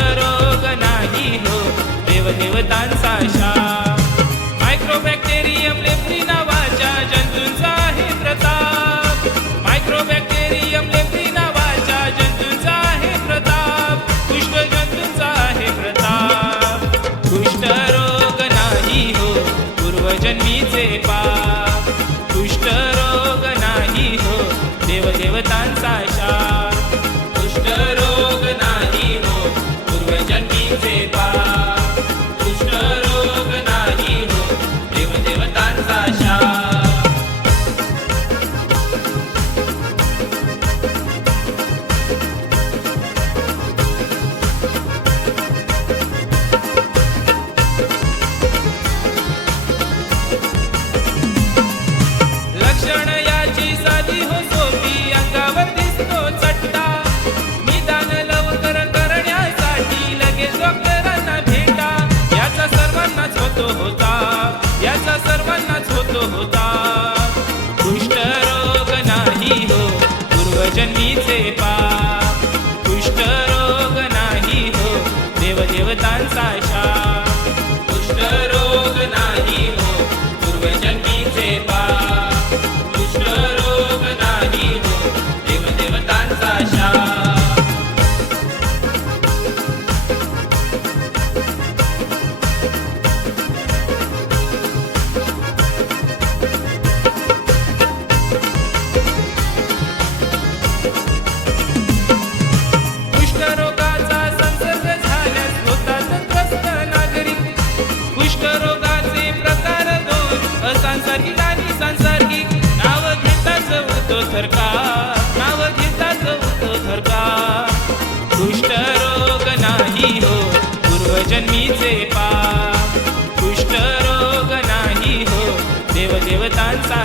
रोग नाही हो. देवदेवतांचा शाप. मायक्रोबॅक्टेरियम लेफ्टी नावाच्या जंतूंचा आहे प्रताप. मायक्रोबॅक्टेरियम लेफ्टी नावाच्या जंतूंचा आहे प्रताप. कुष्ठ जंतूंचा आहे प्रताप. कुष्ठ रोग नाही हो पूर्वजन्मीचे पाप. कुष्ठ रोग नाही हो देवदेवता paper. Inside. सांसार्गिक आणि सांसार्गिक नाव घेताच होतो सरकार नाव घेताच होतो सरकार कुष्ठ रोग नाही हो पूर्वजन्मीचे पा कुष्ठ रोग नाही हो देवदेवतांचा